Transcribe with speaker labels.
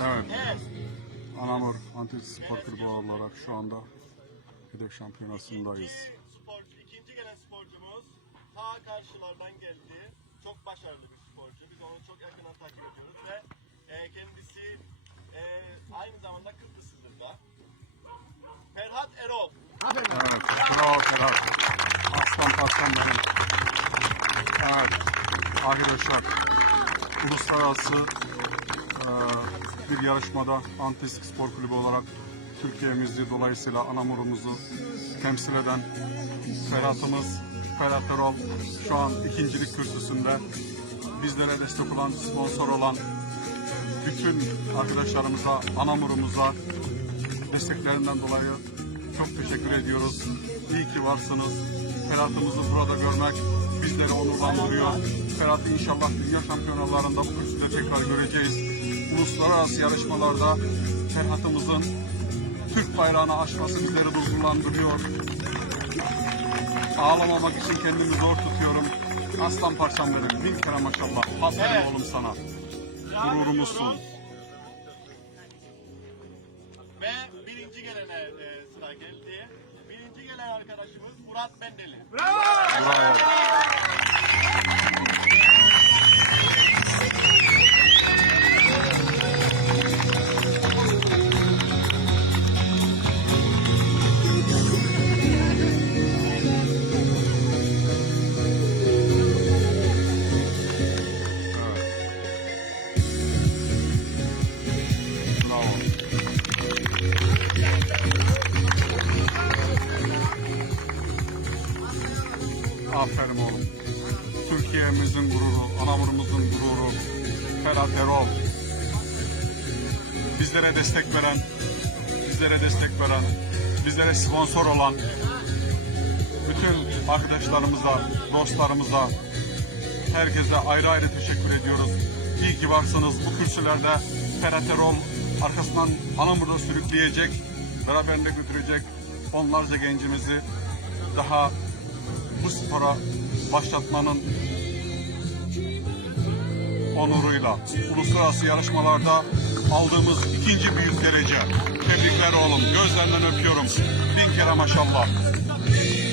Speaker 1: Evet. Anamur Antep Spor Kulübü olarak şu anda hedef şampiyonasındayız.
Speaker 2: İkinci, spor, ikinci gelen sporcumuz ta karşılardan geldi. Çok başarılı bir sporcu. Biz onu çok yakından takip ediyoruz ve e, kendisi e, aynı zamanda Kıbrıslıdır da. Ferhat Erol.
Speaker 1: Evet. Bravo Ferhat. Aslan Paslan bizim. Evet. Arkadaşlar uluslararası bir yarışmada Antesk Spor Kulübü olarak Türkiye'mizi dolayısıyla Anamur'umuzu temsil eden Ferhat'ımız Ferhat Erol şu an ikincilik kürsüsünde bizlere destek olan, sponsor olan bütün arkadaşlarımıza, Anamur'umuza desteklerinden dolayı çok teşekkür ediyoruz. İyi ki varsınız. Ferhat'ımızı burada görmek bizleri onurlandırıyor. Ferhat'ı inşallah dünya şampiyonalarında bu kürsüde tekrar göreceğiz. Uluslararası yarışmalarda Ferhat'ımızın Türk bayrağını aşması bizleri duygulandırıyor. Ağlamamak için kendimi zor tutuyorum. Aslan parçam benim. Bin kere maşallah. Aferin
Speaker 2: Evet.
Speaker 1: oğlum sana. Gururumuzsun.
Speaker 2: Ve birinci gelene e, sıra geldi. Birinci gelen arkadaşımız Murat Bendeli.
Speaker 1: Bravo. Bravo. Aferin oğlum. Türkiye'mizin gururu, Anamur'umuzun gururu, Ferhat Erol. Bizlere destek veren, bizlere destek veren, bizlere sponsor olan bütün arkadaşlarımıza, dostlarımıza, herkese ayrı ayrı teşekkür ediyoruz. İyi ki varsınız. Bu kürsülerde Ferhat Erol arkasından Anamur'da sürükleyecek, beraberinde götürecek onlarca gencimizi daha bu spora başlatmanın onuruyla uluslararası yarışmalarda aldığımız ikinci büyük derece. Tebrikler oğlum. Gözlerinden öpüyorum. Bin kere maşallah.